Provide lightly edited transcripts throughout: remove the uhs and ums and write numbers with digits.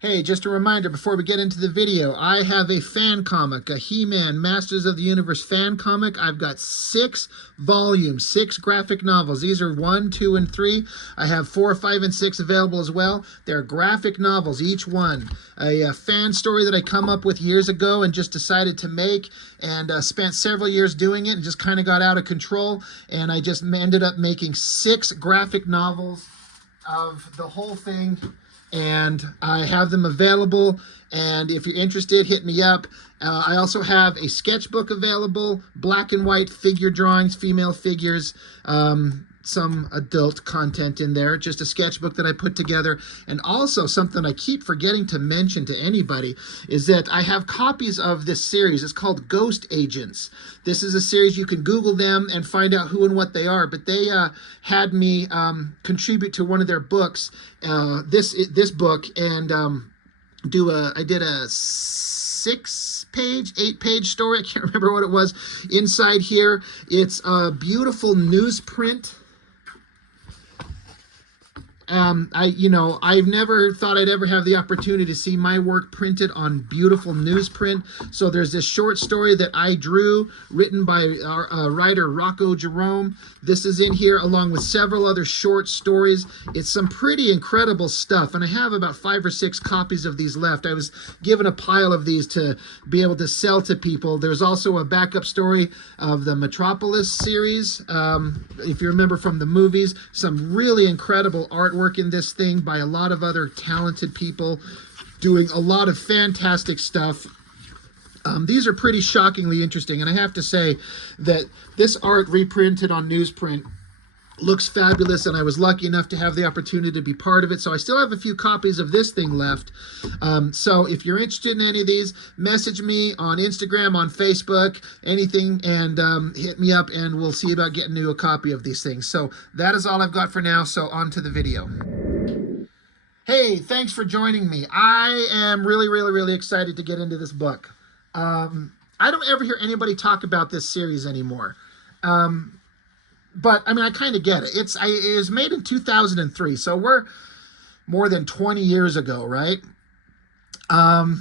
Hey, just a reminder before we get into the video, I have a fan comic, a He-Man Masters of the Universe fan comic. I've got 6 volumes, 6 graphic novels. These are 1, 2, and 3. I have 4, 5, and 6 available as well. They're graphic novels, each one. A fan story that I come up with years ago and just decided to make, and spent several years doing it and just kind of got out of control. And I just ended up making 6 graphic novels of the whole thing, and I have them available, and if you're interested, hit me up. I also have a sketchbook available, black and white figure drawings, female figures, some adult content in there, just a sketchbook that I put together. And also something I keep forgetting to mention to anybody is that I have copies of this series. It's called Ghost Agents. This is a series, you can Google them and find out who and what they are, but they had me contribute to one of their books, this book, and I did a 6-page, 8-page story. I can't remember what it was. Inside here, it's a beautiful newsprint. I've never thought I'd ever have the opportunity to see my work printed on beautiful newsprint. So there's this short story that I drew, written by our writer Rocco Jerome. This is in here along with several other short stories. It's some pretty incredible stuff, and I have about 5 or 6 copies of these left. I was given a pile of these to be able to sell to people. There's also a backup story of the Metropolis series, if you remember from the movies. Some really incredible artwork in this thing by a lot of other talented people doing a lot of fantastic stuff. These are pretty shockingly interesting, and I have to say that this art reprinted on newsprint looks fabulous, and I was lucky enough to have the opportunity to be part of it. So I still have a few copies of this thing left. So if you're interested in any of these, message me on Instagram, on Facebook, anything, and hit me up, and we'll see about getting you a copy of these things. So that is all I've got for now, so on to the video. Hey, thanks for joining me. I am really excited to get into this book. I don't ever hear anybody talk about this series anymore. But I mean, I kind of get it. It was made in 2003, so we're more than 20 years ago, right? The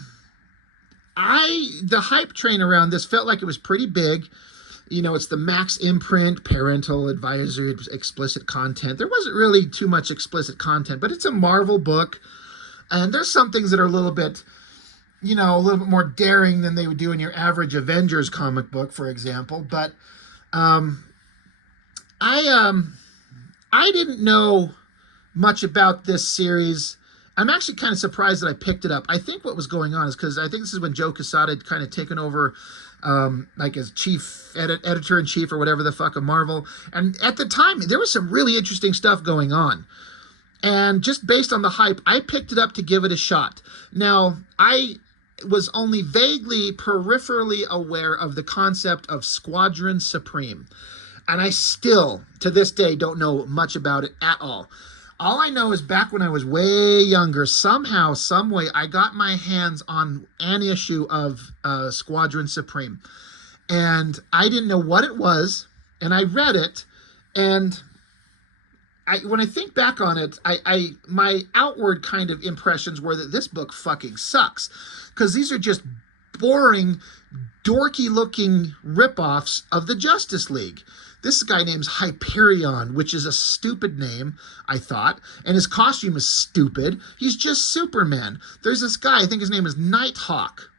hype train around this felt like it was pretty big. You know, it's the Max imprint, parental advisory, explicit content. There wasn't really too much explicit content, but it's a Marvel book, and there's some things that are a little bit more daring than they would do in your average Avengers comic book, for example. But I didn't know much about this series. I'm actually kind of surprised that I picked it up. I think what was going on is because I think this is when Joe Quesada had kind of taken over like as chief editor-in-chief or whatever the fuck of Marvel. And at the time, there was some really interesting stuff going on. And just based on the hype, I picked it up to give it a shot. Now, I was only vaguely, peripherally aware of the concept of Squadron Supreme. And I still, to this day, don't know much about it at all. All I know is back when I was way younger, somehow, some way, I got my hands on an issue of Squadron Supreme. And I didn't know what it was, and I read it, and when I think back on it, my outward kind of impressions were that this book fucking sucks. Because these are just boring, dorky-looking ripoffs of the Justice League. This guy name's Hyperion, which is a stupid name, I thought, and his costume is stupid. He's just Superman. There's this guy, I think his name is Nighthawk.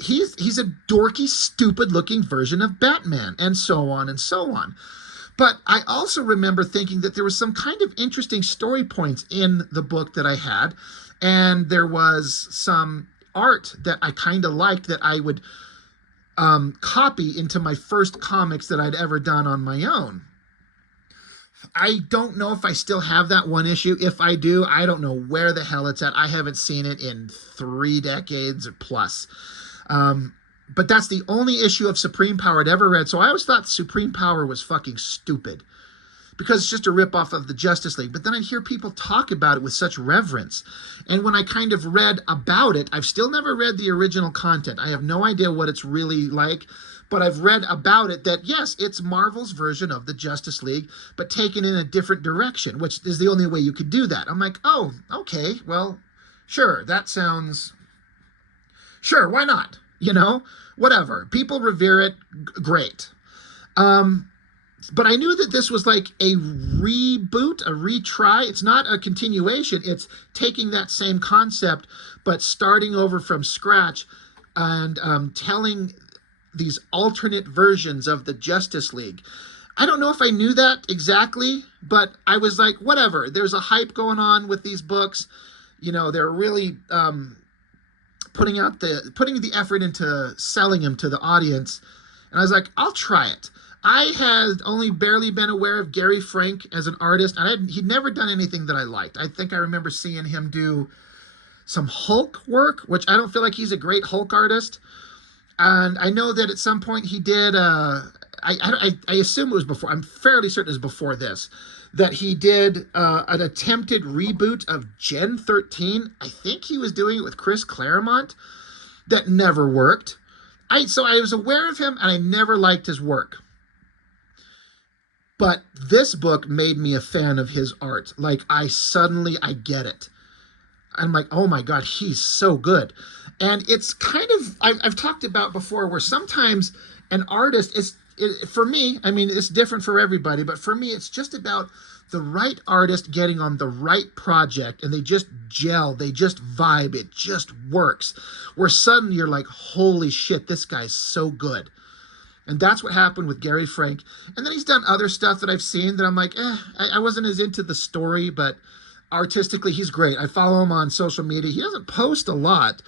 He's a dorky, stupid-looking version of Batman, and so on and so on. But I also remember thinking that there was some kind of interesting story points in the book that I had, and there was some art that I kind of liked that I would copy into my first comics that I'd ever done on my own. I don't know if I still have that one issue. If I do, I don't know where the hell it's at. I haven't seen it in 3 decades or plus. But that's the only issue of Supreme Power I'd ever read. So I always thought Supreme Power was fucking stupid, because it's just a ripoff of the Justice League. But then I'd hear people talk about it with such reverence. And when I kind of read about it, I've still never read the original content. I have no idea what it's really like, but I've read about it that, yes, it's Marvel's version of the Justice League, but taken in a different direction, which is the only way you could do that. I'm like, oh, okay, well, Sure, that sounds, sure, why not? Whatever. People revere it, great. Um, but I knew that this was like a reboot, a retry. It's not a continuation. It's taking that same concept, but starting over from scratch and telling these alternate versions of the Justice League. I don't know if I knew that exactly, but I was like, whatever. There's a hype going on with these books. They're really putting the effort into selling them to the audience. And I was like, I'll try it. I had only barely been aware of Gary Frank as an artist. He'd never done anything that I liked. I think I remember seeing him do some Hulk work, which I don't feel like he's a great Hulk artist. And I know that at some point he did. I assume it was before. I'm fairly certain it was before this that he did an attempted reboot of Gen 13. I think he was doing it with Chris Claremont. That never worked. So I was aware of him, and I never liked his work. But this book made me a fan of his art. Like, I get it. I'm like, oh my God, he's so good. And it's kind of, I've talked about before where sometimes an artist for me, I mean, it's different for everybody, but for me, it's just about the right artist getting on the right project and they just gel, they just vibe, it just works. Where suddenly you're like, holy shit, this guy's so good. And that's what happened with Gary Frank. And then he's done other stuff that I've seen that I'm like, I wasn't as into the story, but artistically, he's great. I follow him on social media. He doesn't post a lot,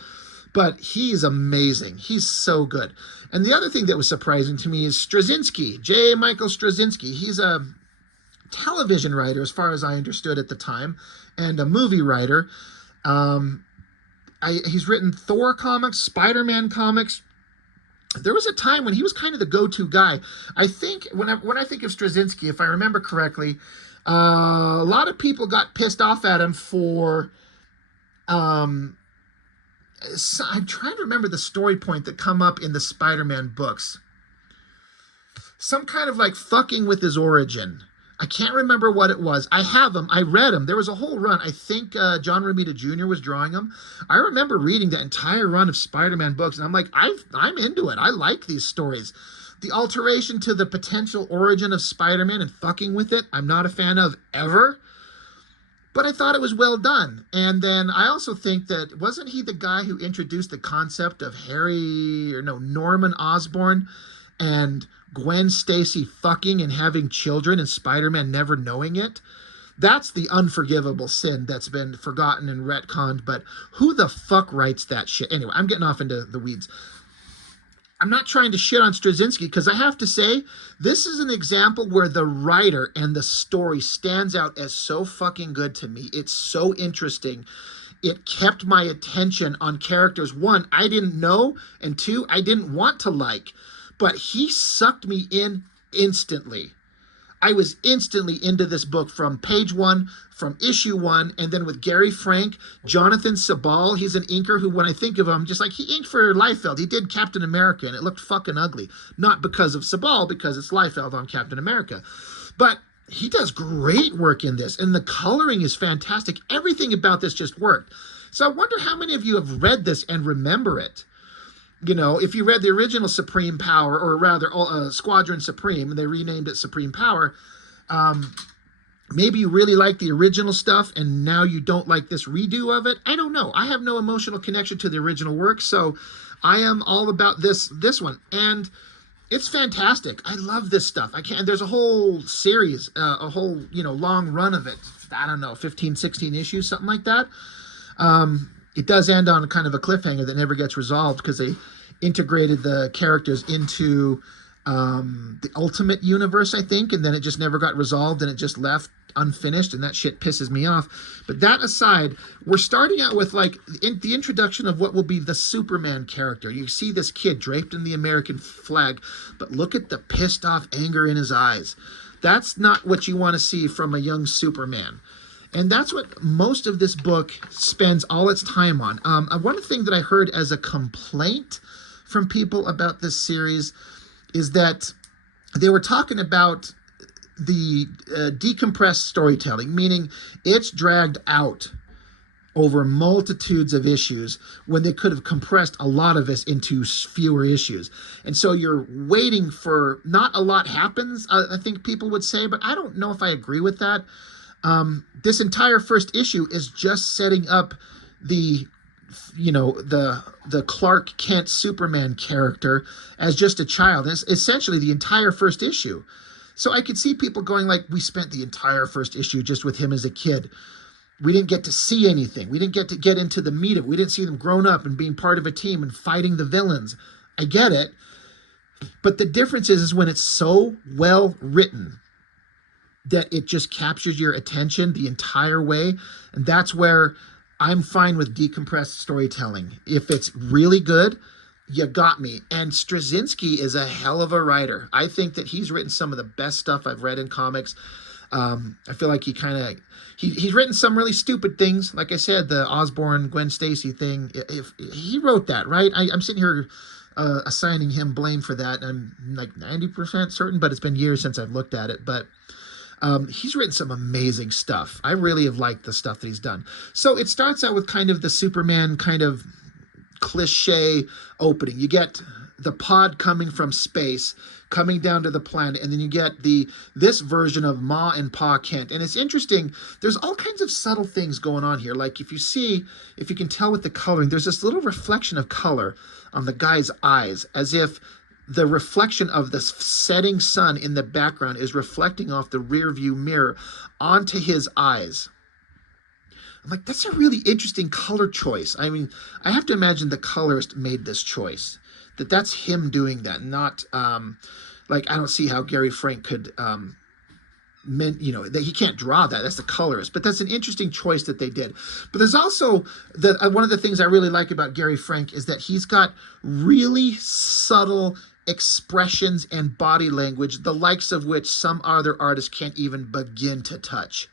but he's amazing. He's so good. And the other thing that was surprising to me is Straczynski, J. Michael Straczynski. He's a television writer, as far as I understood at the time, and a movie writer. He's written Thor comics, Spider-Man comics. There was a time when he was kind of the go-to guy. I think when I think of Straczynski, if I remember correctly, a lot of people got pissed off at him for so I'm trying to remember the story point that come up in the Spider-Man books. Some kind of like fucking with his origin. I can't remember what it was. I have them. I read them. There was a whole run. I think John Romita Jr. was drawing them. I remember reading that entire run of Spider-Man books, and I'm like, I'm into it. I like these stories. The alteration to the potential origin of Spider-Man and fucking with it, I'm not a fan of ever. But I thought it was well done. And then I also think that, wasn't he the guy who introduced the concept of Norman Osborn and Gwen Stacy fucking and having children and Spider-Man never knowing it? That's the unforgivable sin that's been forgotten and retconned. But who the fuck writes that shit? Anyway, I'm getting off into the weeds. I'm not trying to shit on Straczynski because I have to say, this is an example where the writer and the story stands out as so fucking good to me. It's so interesting. It kept my attention on characters, one, I didn't know, and two, I didn't want to like. But he sucked me in instantly. I was instantly into this book from page one, from issue one, and then with Gary Frank, Jonathan Sabal, he's an inker who, when I think of him, just like he inked for Liefeld. He did Captain America, and it looked fucking ugly. Not because of Sabal, because it's Liefeld on Captain America. But he does great work in this, and the coloring is fantastic. Everything about this just worked. So I wonder how many of you have read this and remember it. If you read the original Supreme Power, or rather Squadron Supreme, and they renamed it Supreme Power, maybe you really like the original stuff and now you don't like this redo of it. I don't know. I have no emotional connection to the original work, so I am all about this one. And it's fantastic. I love this stuff. There's a whole series, a whole, long run of it. I don't know, 15, 16 issues, something like that. It does end on kind of a cliffhanger that never gets resolved because they integrated the characters into the Ultimate Universe, I think, and then it just never got resolved and it just left unfinished, and that shit pisses me off. But that aside, we're starting out with like the introduction of what will be the Superman character. You see this kid draped in the American flag, but look at the pissed off anger in his eyes. That's not what you want to see from a young Superman. And that's what most of this book spends all its time on. One thing that I heard as a complaint from people about this series is that they were talking about the decompressed storytelling, meaning it's dragged out over multitudes of issues when they could have compressed a lot of this into fewer issues. And so you're waiting for, not a lot happens, I think people would say, but I don't know if I agree with that. This entire first issue is just setting up the the Clark Kent Superman character as just a child. It's essentially the entire first issue. So I could see people going like, we spent the entire first issue just with him as a kid. We didn't get to see anything. We didn't get into the meat of it. We didn't see them grown up and being part of a team and fighting the villains. I get it. But the difference is when it's so well written that it just captures your attention the entire way. And that's where I'm fine with decompressed storytelling. If it's really good, you got me. And Straczynski is a hell of a writer. I think that he's written some of the best stuff I've read in comics. I feel like he's written some really stupid things. Like I said, the Osborn Gwen Stacy thing. If he wrote that, right? I'm sitting here assigning him blame for that. I'm like 90% certain, but it's been years since I've looked at it. But he's written some amazing stuff. I really have liked the stuff that he's done. So it starts out with kind of the Superman kind of cliche opening. You get the pod coming from space, coming down to the planet, and then you get this version of Ma and Pa Kent. And it's interesting, there's all kinds of subtle things going on here. Like if you can tell with the coloring, there's this little reflection of color on the guy's eyes, as if the reflection of the setting sun in the background is reflecting off the rear view mirror onto his eyes. I'm like, that's a really interesting color choice. I mean, I have to imagine the colorist made this choice. That's him doing that, not like I don't see how Gary Frank could that he can't draw that. That's the colorist, but that's an interesting choice that they did. But there's also one of the things I really like about Gary Frank is that he's got really subtle expressions and body language, the likes of which some other artists can't even begin to touch.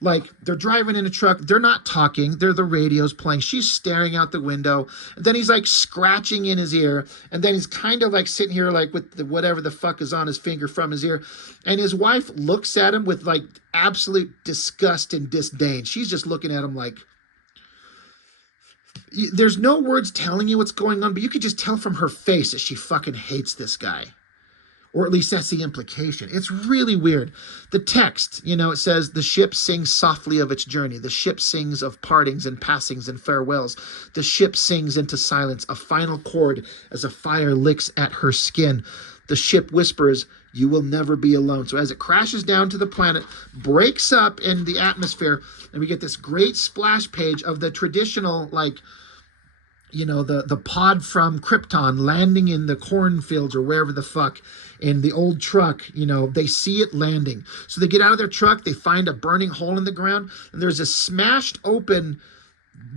Like, they're driving in a truck, they're not talking, the radio's playing, she's staring out the window, and then he's like scratching in his ear, and then he's kind of like sitting here like with whatever the fuck is on his finger from his ear, and his wife looks at him with like absolute disgust and disdain. She's just looking at him like, there's no words telling you what's going on, but you could just tell from her face that she fucking hates this guy. Or at least that's the implication. It's really weird. The text, it says, the ship sings softly of its journey. The ship sings of partings and passings and farewells. The ship sings into silence, a final chord as a fire licks at her skin. The ship whispers, you will never be alone. So as it crashes down to the planet, breaks up in the atmosphere, and we get this great splash page of the traditional, like, the pod from Krypton landing in the cornfields or wherever the fuck in the old truck. They see it landing. So they get out of their truck, they find a burning hole in the ground, and there's a smashed open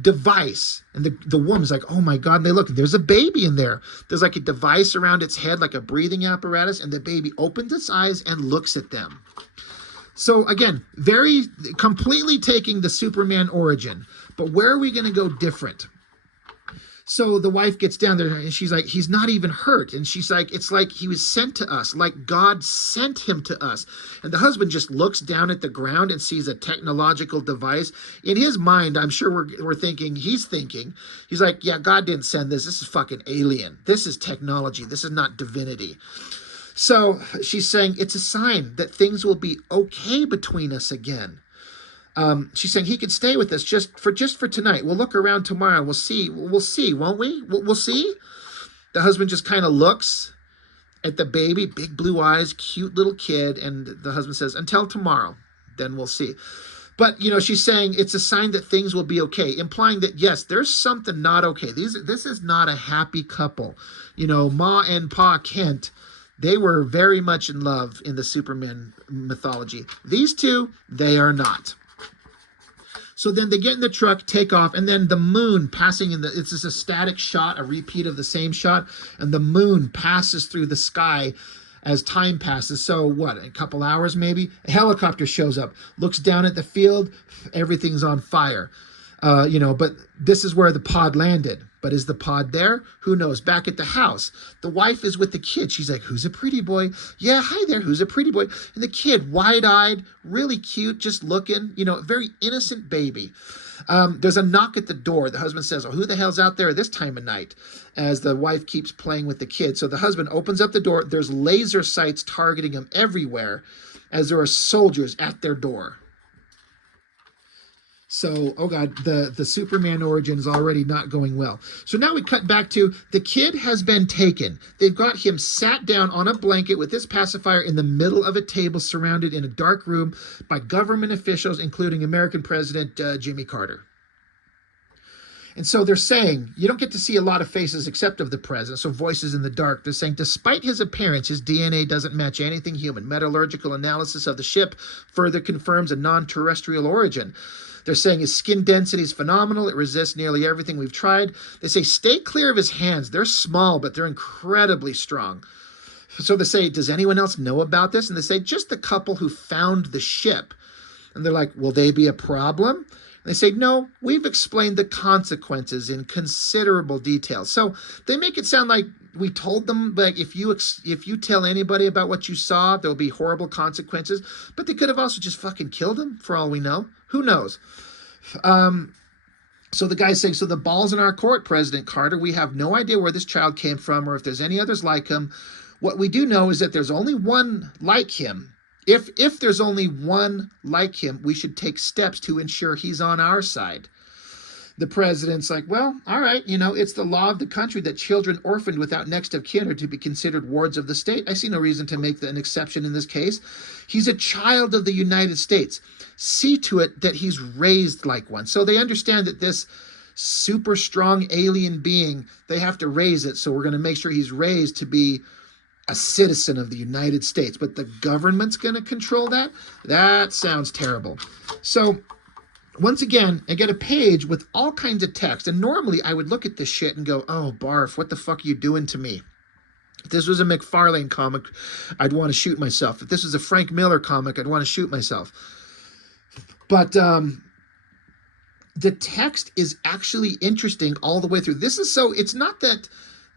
device. And the woman's like, oh my God, and they look, there's a baby in there. There's like a device around its head, like a breathing apparatus, and the baby opens its eyes and looks at them. So again, completely taking the Superman origin. But where are we going to go different? So the wife gets down there and she's like, he's not even hurt. And she's like, it's like he was sent to us, like God sent him to us. And the husband just looks down at the ground and sees a technological device. In his mind, I'm sure he's thinking, he's like, yeah, God didn't send this. This is fucking alien. This is technology. This is not divinity. So she's saying it's a sign that things will be okay between us again. She's saying he could stay with us just for tonight. We'll look around tomorrow. We'll see, won't we? We'll see. The husband just kind of looks at the baby, big blue eyes, cute little kid. And the husband says, until tomorrow, then we'll see. But, she's saying it's a sign that things will be okay, implying that, yes, there's something not okay. This is not a happy couple. Ma and Pa Kent, they were very much in love in the Superman mythology. These two, they are not. So then they get in the truck, take off, and then the moon passing it's just a static shot, a repeat of the same shot, and the moon passes through the sky as time passes. So what, a couple hours maybe? A helicopter shows up, looks down at the field, everything's on fire. But this is where the pod landed. But is the pod there? Who knows? Back at the house, the wife is with the kid. She's like, who's a pretty boy? Yeah, hi there, who's a pretty boy? And the kid, wide-eyed, really cute, just looking, very innocent baby. There's a knock at the door. The husband says, oh, who the hell's out there at this time of night? As the wife keeps playing with the kid. So the husband opens up the door. There's laser sights targeting him everywhere as there are soldiers at their door. So, oh God, the Superman origin is already not going well. So now we cut back to the kid has been taken. They've got him sat down on a blanket with his pacifier in the middle of a table surrounded in a dark room by government officials, including American President Jimmy Carter. And so they're saying, you don't get to see a lot of faces except of the president, so voices in the dark. They're saying, despite his appearance, his DNA doesn't match anything human. Metallurgical analysis of the ship further confirms a non-terrestrial origin. They're saying his skin density is phenomenal. It resists nearly everything we've tried. They say, stay clear of his hands. They're small, but they're incredibly strong. So they say, does anyone else know about this? And they say, just the couple who found the ship. And they're like, will they be a problem? They say, no, we've explained the consequences in considerable detail. So they make it sound like we told them, like, if you tell anybody about what you saw, there'll be horrible consequences. But they could have also just fucking killed him, for all we know. Who knows? So the guy's saying, so the ball's in our court, President Carter. We have no idea where this child came from or if there's any others like him. What we do know is that there's only one like him. If there's only one like him, we should take steps to ensure he's on our side. The president's like, well, all right, it's the law of the country that children orphaned without next of kin are to be considered wards of the state. I see no reason to make an exception in this case. He's a child of the United States. See to it that he's raised like one. So they understand that this super strong alien being, they have to raise it. So we're going to make sure he's raised to be a citizen of the United States, but the government's going to control that? That sounds terrible. So once again, I get a page with all kinds of text, and normally I would look at this shit and go, oh, barf, what the fuck are you doing to me? If this was a McFarlane comic, I'd want to shoot myself. If this was a Frank Miller comic, I'd want to shoot myself. But the text is actually interesting all the way through. It's not that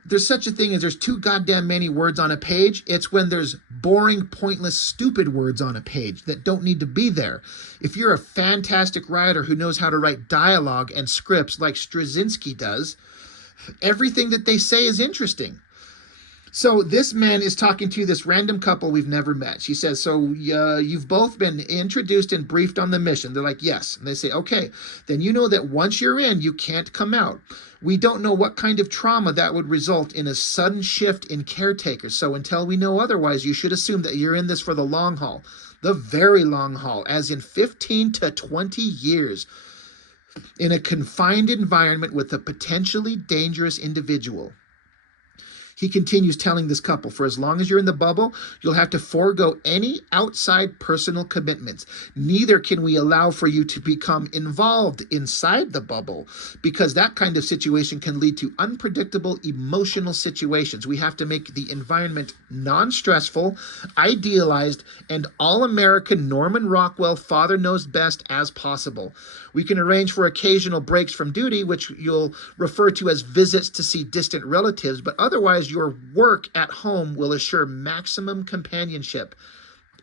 there's such a thing as there's too goddamn many words on a page. It's when there's boring, pointless, stupid words on a page that don't need to be there. If you're a fantastic writer who knows how to write dialogue and scripts like Straczynski does, everything that they say is interesting. So this man is talking to this random couple we've never met. She says, so you've both been introduced and briefed on the mission. They're like, yes. And they say, okay, then you know that once you're in, you can't come out. We don't know what kind of trauma that would result in a sudden shift in caretakers. So until we know otherwise, you should assume that you're in this for the long haul, the very long haul, as in 15 to 20 years in a confined environment with a potentially dangerous individual. He continues telling this couple, for as long as you're in the bubble, you'll have to forego any outside personal commitments. Neither can we allow for you to become involved inside the bubble, because that kind of situation can lead to unpredictable emotional situations. We have to make the environment non-stressful, idealized, and all-American Norman Rockwell father knows best as possible. We can arrange for occasional breaks from duty, which you'll refer to as visits to see distant relatives, but otherwise your work at home will assure maximum companionship.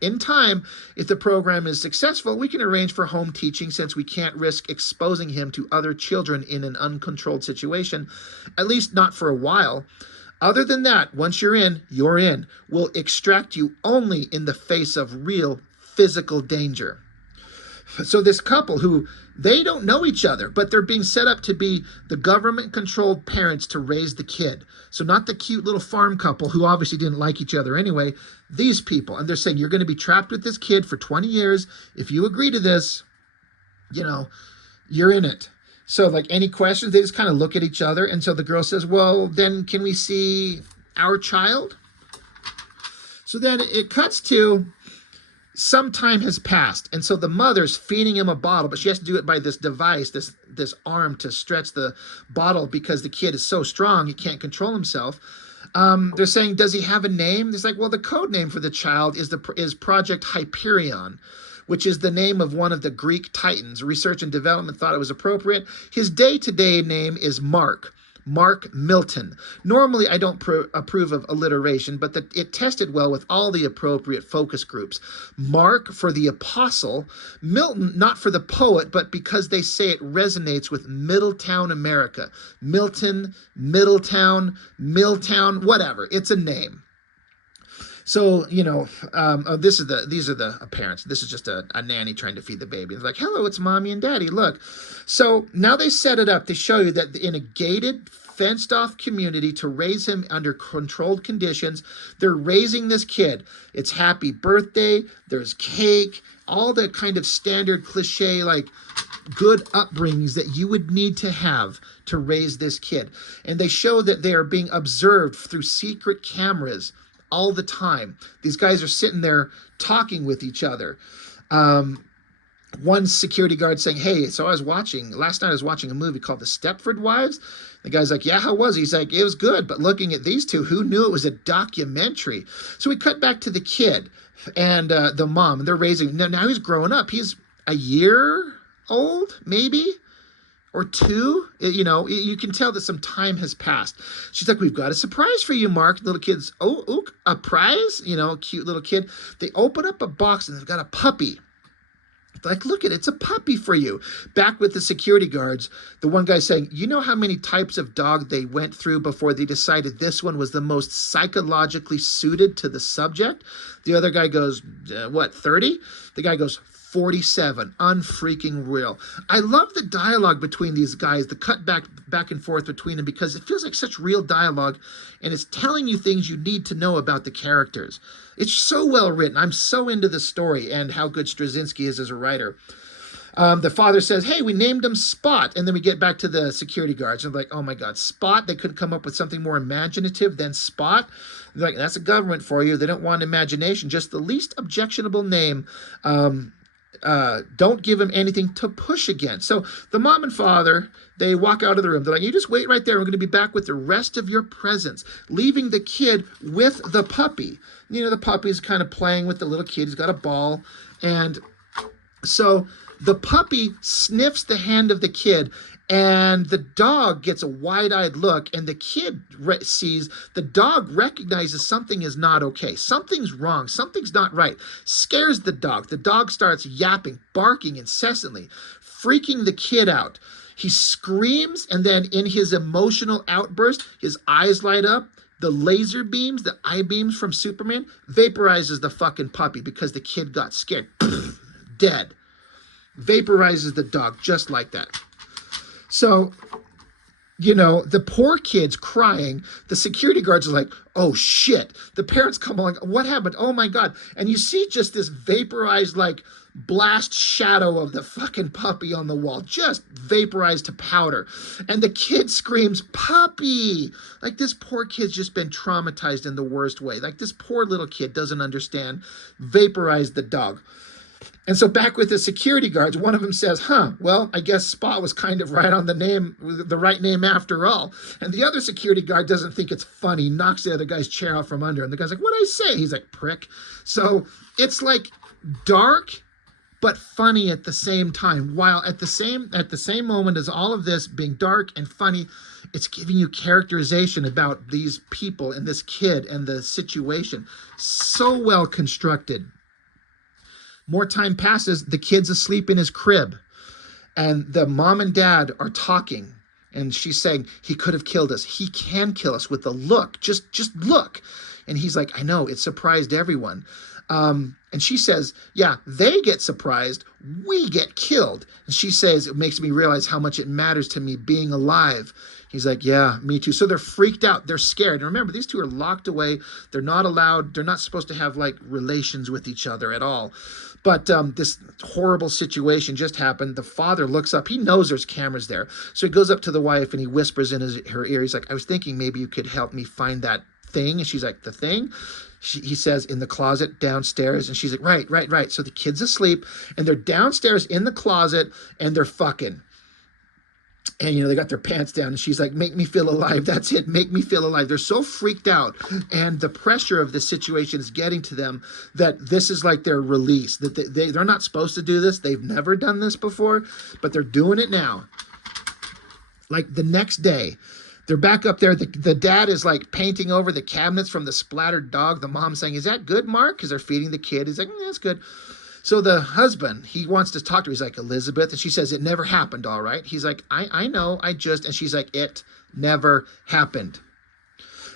In time, if the program is successful, we can arrange for home teaching since we can't risk exposing him to other children in an uncontrolled situation, at least not for a while. Other than that, once you're in, you're in. We'll extract you only in the face of real physical danger. So this couple who, they don't know each other, but they're being set up to be the government-controlled parents to raise the kid. So not the cute little farm couple who obviously didn't like each other anyway, these people. And they're saying, you're going to be trapped with this kid for 20 years. If you agree to this, you're in it. So like any questions, they just kind of look at each other. And so the girl says, well, then can we see our child? So then it cuts to some time has passed, and so the mother's feeding him a bottle, but she has to do it by this device, this arm to stretch the bottle because the kid is so strong he can't control himself. They're saying, does he have a name? It's like, well, the code name for the child is Project Hyperion, which is the name of one of the Greek titans. Research and development thought it was appropriate. His day-to-day name is Mark. Mark Milton. Normally, I don't approve of alliteration, but it tested well with all the appropriate focus groups. Mark for the apostle, Milton not for the poet, but because they say it resonates with Middletown, America. Milton, Middletown, Milltown, whatever. It's a name. So, these are the parents. This is just a nanny trying to feed the baby. It's like, hello, it's mommy and daddy. Look. So now they set it up. They show you that in a gated, fenced off community to raise him under controlled conditions, they're raising this kid. It's happy birthday. There's cake, all the kind of standard cliche, like good upbringings that you would need to have to raise this kid. And they show that they are being observed through secret cameras all the time. These guys are sitting there talking with each other. One security guard saying, hey, so last night I was watching a movie called The Stepford Wives. The guy's like, yeah, how was it? He's like, it was good, but looking at these two, who knew it was a documentary? So we cut back to the kid and the mom, and they're raising, now he's growing up. He's a year old, maybe, or two. You can tell that some time has passed. She's like, we've got a surprise for you, Mark. Little kid's, a prize? Cute little kid. They open up a box and they've got a puppy. Like, look it's a puppy for you. Back with the security guards, the one guy saying, you know how many types of dog they went through before they decided this one was the most psychologically suited to the subject? The other guy goes, 30? The guy goes, 47. Unfreaking real. I love the dialogue between these guys, the cut back and forth between them, because it feels like such real dialogue, and it's telling you things you need to know about the characters. It's so well written. I'm so into the story and how good Straczynski is as a writer. The father says, hey, we named him Spot. And then we get back to the security guards. And like, oh my God, Spot? They couldn't come up with something more imaginative than Spot? They're like, that's a government for you. They don't want imagination, just the least objectionable name. Don't give him anything to push against. So the mom and father, they walk out of the room. They're like, you just wait right there. We're going to be back with the rest of your presents, leaving the kid with the puppy. The puppy's kind of playing with the little kid. He's got a ball. And so the puppy sniffs the hand of the kid, and the dog gets a wide-eyed look, and the kid sees the dog recognizes something is not okay. Something's wrong. Something's not right. Scares the dog. The dog starts yapping, barking incessantly, freaking the kid out. He screams, and then in his emotional outburst, his eyes light up. The laser beams, the eye beams from Superman, vaporizes the fucking puppy because the kid got scared. Dead. Vaporizes the dog just like that. So, the poor kid's crying. The security guards are like, oh shit. The parents come along, what happened? Oh my God. And you see just this vaporized, like, blast shadow of the fucking puppy on the wall, just vaporized to powder. And the kid screams, puppy. Like, this poor kid's just been traumatized in the worst way. Like, this poor little kid doesn't understand. Vaporized the dog. And so back with the security guards, one of them says, well, I guess Spot was kind of right on the right name after all. And the other security guard doesn't think it's funny, knocks the other guy's chair out from under him. The guy's like, what'd I say? He's like, prick. So it's like dark, but funny at the same time. While at the same moment as all of this being dark and funny, it's giving you characterization about these people and this kid and the situation. So well constructed. More time passes, the kid's asleep in his crib, and the mom and dad are talking, and she's saying, he could have killed us. He can kill us with a look. Just look. And he's like, I know, it surprised everyone. And she says, yeah, they get surprised, we get killed. And she says, it makes me realize how much it matters to me being alive. He's like, yeah, me too. So they're freaked out. They're scared. And remember, these two are locked away. They're not allowed. They're not supposed to have like relations with each other at all. But this horrible situation just happened. The father looks up. He knows there's cameras there. So he goes up to the wife and he whispers in her ear. He's like, I was thinking maybe you could help me find that thing. And she's like, the thing? He says, in the closet downstairs. And she's like, right. So the kid's asleep and they're downstairs in the closet and they're fucking. And, they got their pants down and she's like, make me feel alive. That's it. Make me feel alive. They're so freaked out. And the pressure of the situation is getting to them that this is like their release, that they're not supposed to do this. They've never done this before, but they're doing it now. Like the next day, They're back up there. The dad is like painting over the cabinets from the splattered dog. The mom's saying, "Is that good, Mark?" Because they're feeding the kid. He's like, "That's good." So the husband, he wants to talk to her. He's like, "Elizabeth," and she says, "It never happened, all right." He's like, I know, and she's like, "It never happened."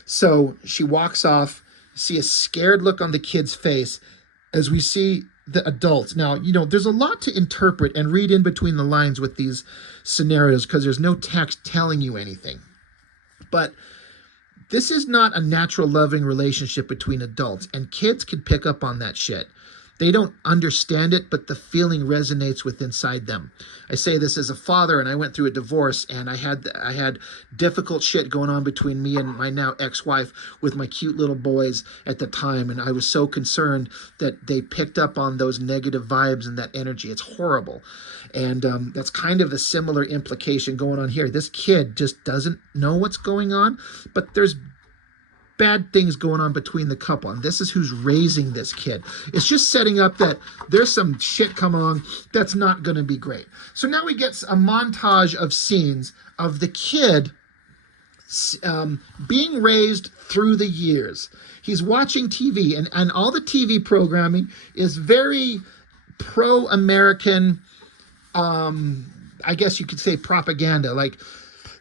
So she walks off. See a scared look on the kid's face as we see the adults. Now, there's a lot to interpret and read in between the lines with these scenarios because there's no text telling you anything. But this is not a natural loving relationship between adults, and kids can pick up on that shit. They don't understand it, but the feeling resonates with inside them. I say this as a father, and I went through a divorce, and I had difficult shit going on between me and my now ex-wife with my cute little boys at the time, and I was so concerned that they picked up on those negative vibes and that energy. It's horrible. And that's kind of a similar implication going on here. This kid just doesn't know what's going on, but there's bad things going on between the couple, and this is who's raising this kid. It's just setting up that there's some shit coming on that's not going to be great. So now we get a montage of scenes of the kid being raised through the years. He's watching TV, and all the TV programming is very pro-American, I guess you could say propaganda. Like,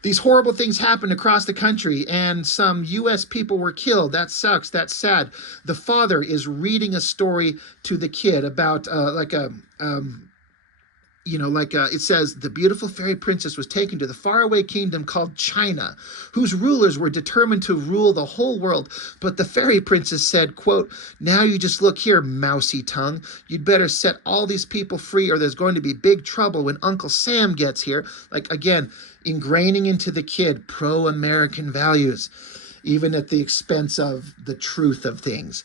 these horrible things happened across the country, and some U.S. people were killed. That sucks. That's sad. The father is reading a story to the kid about it says, the beautiful fairy princess was taken to the faraway kingdom called China, whose rulers were determined to rule the whole world. But the fairy princess said, quote, "Now you just look here, mousy tongue. You'd better set all these people free or there's going to be big trouble when Uncle Sam gets here." Like, again, ingraining into the kid pro-American values, even at the expense of the truth of things.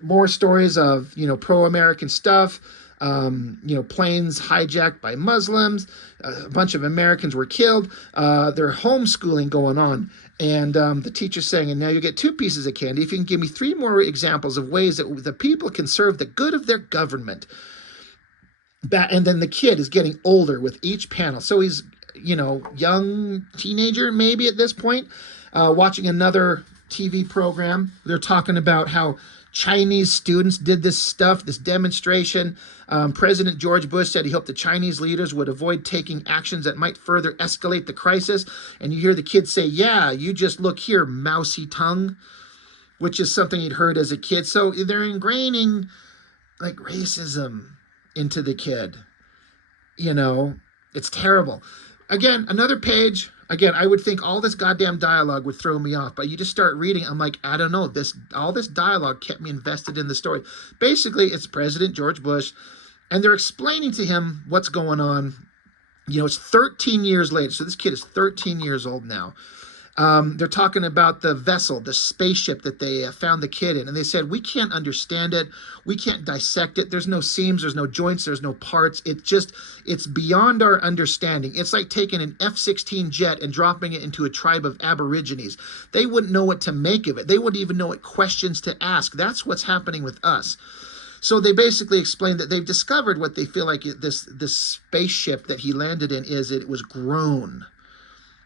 More stories of, pro-American stuff. Planes hijacked by Muslims. A bunch of Americans were killed. There's homeschooling going on. And the teacher's saying, "And now you get 2 pieces of candy if you can give me 3 more examples of ways that the people can serve the good of their government." And then the kid is getting older with each panel. So he's, young teenager maybe at this point, watching another TV program. They're talking about how Chinese students did this stuff, this demonstration. President George Bush said he hoped the Chinese leaders would avoid taking actions that might further escalate the crisis. And you hear the kids say, "Yeah, you just look here, mousy tongue," which is something he'd heard as a kid. So they're ingraining like racism into the kid. It's terrible. Again, another page. Again, I would think all this goddamn dialogue would throw me off, but you just start reading. I'm like, I don't know. All this dialogue kept me invested in the story. Basically, it's President George Bush, and they're explaining to him what's going on. It's 13 years later. So this kid is 13 years old now. They're talking about the vessel, the spaceship that they found the kid in. And they said, "We can't understand it. We can't dissect it. There's no seams, there's no joints, there's no parts. It's beyond our understanding." It's like taking an F-16 jet and dropping it into a tribe of Aborigines. They wouldn't know what to make of it. They wouldn't even know what questions to ask. That's what's happening with us. So they basically explained that they've discovered what they feel like this spaceship that he landed in is. It was grown.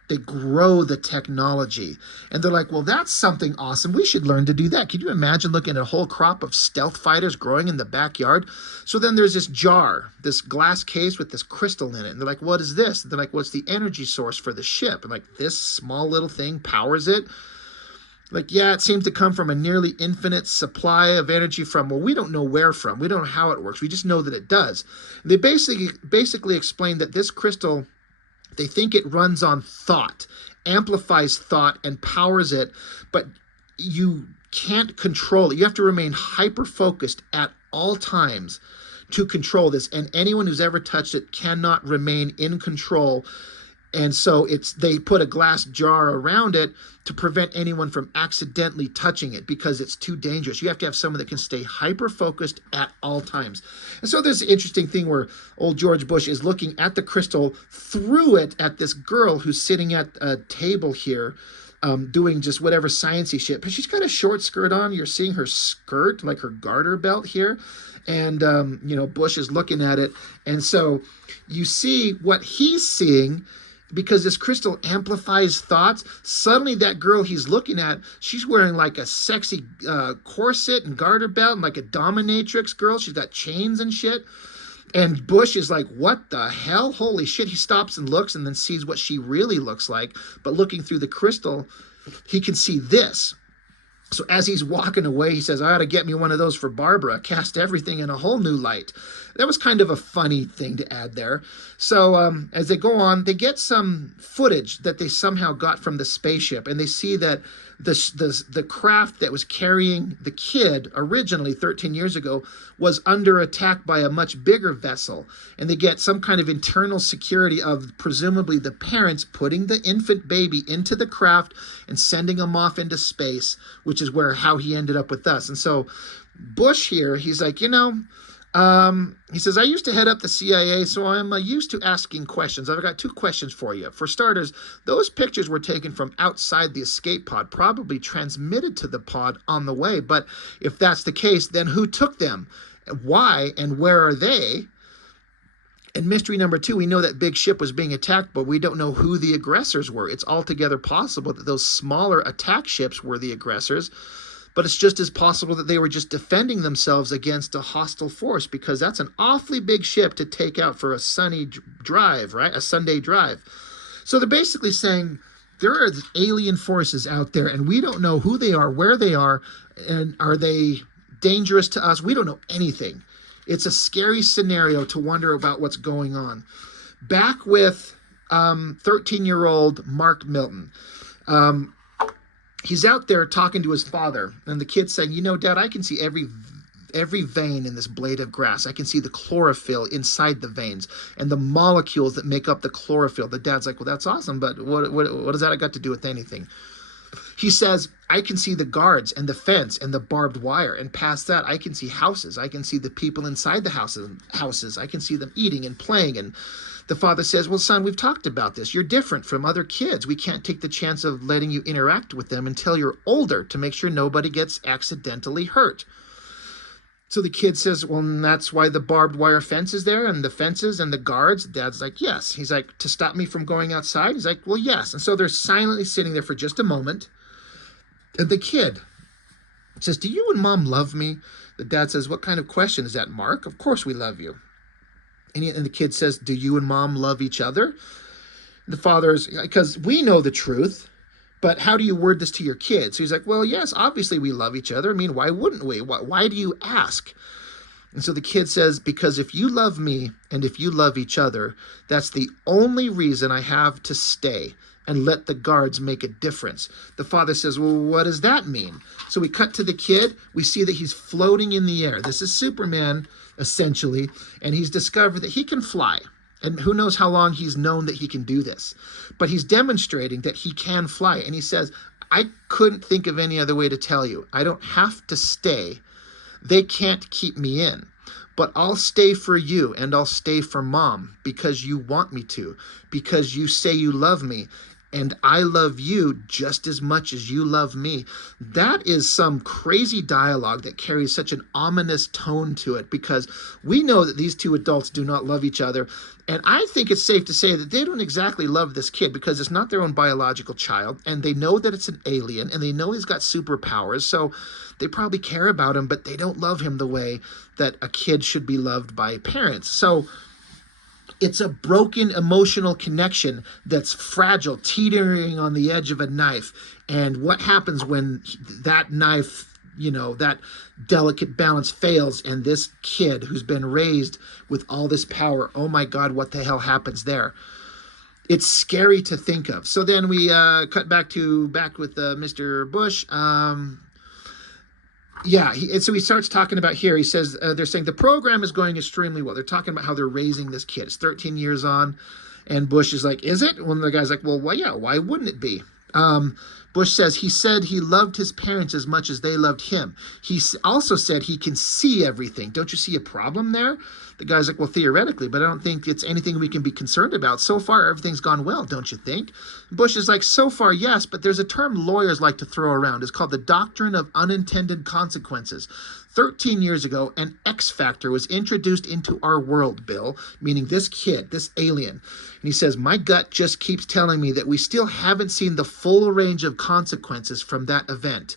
They grow the technology. And they're like, "Well, that's something awesome. We should learn to do that." Could you imagine looking at a whole crop of stealth fighters growing in the backyard? So then there's this jar, this glass case with this crystal in it. And they're like, "What is this?" And they're like, "What's the energy source for the ship?" And like, "This small little thing powers it." Like, "Yeah, it seems to come from a nearly infinite supply of energy from," well, we don't know where from. We don't know how it works. We just know that it does. And they basically explained that this crystal, they think it runs on thought, amplifies thought, and powers it, but you can't control it. You have to remain hyper-focused at all times to control this, and anyone who's ever touched it cannot remain in control. And so they put a glass jar around it to prevent anyone from accidentally touching it because it's too dangerous. You have to have someone that can stay hyper-focused at all times. And so there's an interesting thing where old George Bush is looking at the crystal through it at this girl who's sitting at a table here, doing just whatever sciencey shit. But she's got a short skirt on. You're seeing her skirt, like her garter belt here. And, Bush is looking at it. And so you see what he's seeing because this crystal amplifies thoughts. Suddenly that girl he's looking at, she's wearing like a sexy corset and garter belt and like a dominatrix girl. She's got chains and shit. And Bush is like, what the hell? Holy shit. He stops and looks and then sees what she really looks like. But looking through the crystal, he can see this. So as he's walking away, he says, I ought to get me one of those for Barbara. Cast everything in a whole new light. That was kind of a funny thing to add there. So as they go on, they get some footage that they somehow got from the spaceship. And they see that the craft that was carrying the kid originally 13 years ago was under attack by a much bigger vessel. And they get some kind of internal security of presumably the parents putting the infant baby into the craft and sending him off into space, which is how he ended up with us. And so Bush here, he's like, he says, I used to head up the CIA, so I'm used to asking questions. I've got 2 questions for you. For starters, those pictures were taken from outside the escape pod, probably transmitted to the pod on the way. But if that's the case, then who took them? Why and where are they? And mystery number 2, we know that big ship was being attacked, but we don't know who the aggressors were. It's altogether possible that those smaller attack ships were the aggressors. But it's just as possible that they were just defending themselves against a hostile force, because that's an awfully big ship to take out for a sunny drive, right? A Sunday drive. So they're basically saying there are alien forces out there, and we don't know who they are, where they are, and are they dangerous to us? We don't know anything. It's a scary scenario to wonder about what's going on. Back with 13-year-old Mark Milton. He's out there talking to his father, and the kid's saying, Dad, I can see every vein in this blade of grass. I can see the chlorophyll inside the veins and the molecules that make up the chlorophyll. The dad's like, well, that's awesome, but what does that got to do with anything? He says, I can see the guards and the fence and the barbed wire, and past that, I can see houses. I can see the people inside the houses. I can see them eating and playing. And the father says, well, son, we've talked about this. You're different from other kids. We can't take the chance of letting you interact with them until you're older to make sure nobody gets accidentally hurt. So the kid says, well, and that's why the barbed wire fence is there and the fences and the guards. Dad's like, yes. He's like, to stop me from going outside? He's like, well, yes. And so they're silently sitting there for just a moment. And the kid says, do you and Mom love me? The dad says, what kind of question is that, Mark? Of course we love you. And the kid says, do you and Mom love each other? The father's, because we know the truth, but how do you word this to your kids? So he's like, well, yes, obviously we love each other. I mean, why wouldn't we? Why do you ask? And so the kid says, because if you love me and if you love each other, that's the only reason I have to stay and let the guards make a difference. The father says, well, what does that mean? So we cut to the kid. We see that he's floating in the air. This is Superman, essentially, and he's discovered that he can fly. And who knows how long he's known that he can do this. But he's demonstrating that he can fly. And he says, I couldn't think of any other way to tell you. I don't have to stay. They can't keep me in. But I'll stay for you and I'll stay for Mom because you want me to, because you say you love me. And I love you just as much as you love me. That is some crazy dialogue that carries such an ominous tone to it, because we know that these 2 adults do not love each other. And I think it's safe to say that they don't exactly love this kid, because it's not their own biological child. And they know that it's an alien, and they know he's got superpowers. So they probably care about him, but they don't love him the way that a kid should be loved by parents. So it's a broken emotional connection that's fragile, teetering on the edge of a knife. And what happens when that knife, that delicate balance fails, and this kid who's been raised with all this power, oh my God, what the hell happens there? It's scary to think of. So then we cut back with Mr. Bush. So he starts talking about here. He says, they're saying the program is going extremely well. They're talking about how they're raising this kid. It's 13 years on. And Bush is like, is it? One of the guy's like, well, yeah, why wouldn't it be? Bush says, he said he loved his parents as much as they loved him. He also said he can see everything. Don't you see a problem there? The guy's like, well, theoretically, but I don't think it's anything we can be concerned about. So far, everything's gone well, don't you think? Bush is like, so far, yes, but there's a term lawyers like to throw around. It's called the doctrine of unintended consequences. 13 years ago, an X factor was introduced into our world, Bill, meaning this kid, this alien. And he says, my gut just keeps telling me that we still haven't seen the full range of consequences from that event.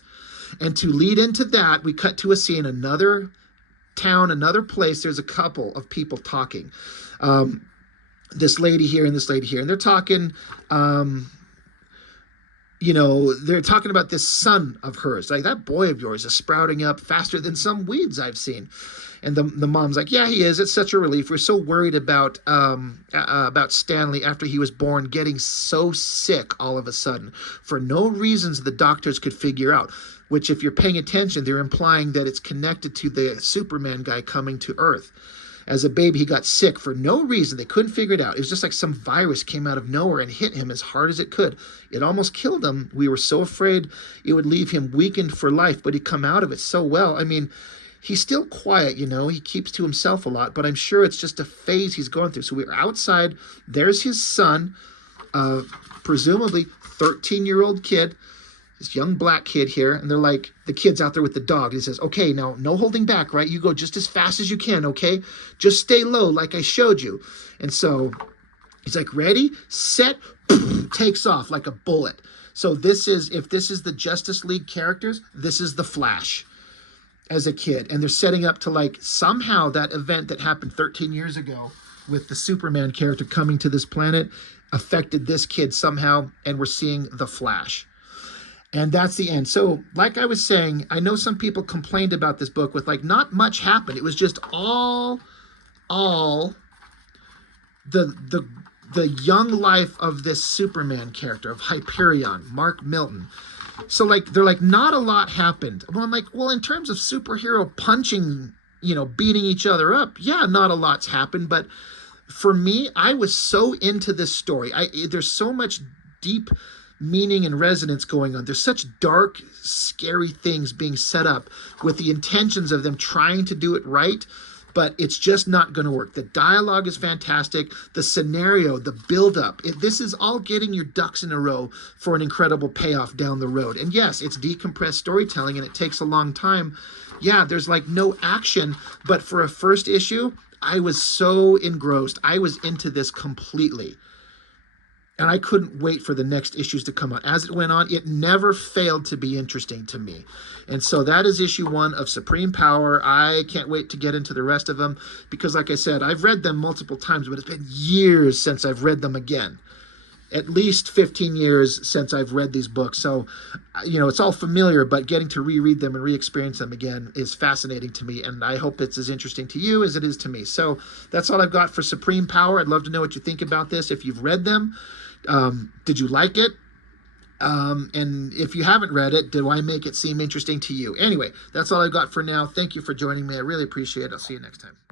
And to lead into that, we cut to a scene, another town, another place. There's a couple of people talking. This lady here and this lady here. And they're talking, they're talking about this son of hers. Like, that boy of yours is sprouting up faster than some weeds I've seen. And the mom's like, yeah, he is. It's such a relief. We're so worried about Stanley after he was born getting so sick all of a sudden for no reasons the doctors could figure out. Which, if you're paying attention, they're implying that it's connected to the Superman guy coming to Earth. As a baby, he got sick for no reason. They couldn't figure it out. It was just like some virus came out of nowhere and hit him as hard as it could. It almost killed him. We were so afraid it would leave him weakened for life, but he'd come out of it so well. I mean, he's still quiet, he keeps to himself a lot, but I'm sure it's just a phase he's going through. So we're outside. There's his son, presumably 13-year-old kid, this young black kid here, and they're like, the kid's out there with the dog. He says, okay, now no holding back, right? You go just as fast as you can, okay? Just stay low like I showed you. And so he's like, ready, set, takes off like a bullet. So if this is the Justice League characters, this is the Flash as a kid. And they're setting up to, like, somehow that event that happened 13 years ago with the Superman character coming to this planet affected this kid somehow, and we're seeing the Flash. And that's the end. So, like I was saying, I know some people complained about this book with, like, not much happened. It was just all the young life of this Superman character, of Hyperion, Mark Milton. So, like, they're like, not a lot happened. Well, I'm like, well, in terms of superhero punching, beating each other up, yeah, not a lot's happened. But for me, I was so into this story. There's so much deep meaning and resonance going on. There's such dark, scary things being set up with the intentions of them trying to do it right, but it's just not going to work. The dialogue is fantastic. The scenario, the buildup, this is all getting your ducks in a row for an incredible payoff down the road. And yes, it's decompressed storytelling and it takes a long time. Yeah, there's like no action, but for a first issue, I was so engrossed. I was into this completely. And I couldn't wait for the next issues to come out. As it went on, it never failed to be interesting to me. And so that is issue 1 of Supreme Power. I can't wait to get into the rest of them because, like I said, I've read them multiple times, but it's been years since I've read them again. At least 15 years since I've read these books. So, it's all familiar, but getting to reread them and re-experience them again is fascinating to me. And I hope it's as interesting to you as it is to me. So that's all I've got for Supreme Power. I'd love to know what you think about this. If you've read them, did you like it? And if you haven't read it, do I make it seem interesting to you? Anyway, that's all I've got for now. Thank you for joining me. I really appreciate it. I'll see you next time.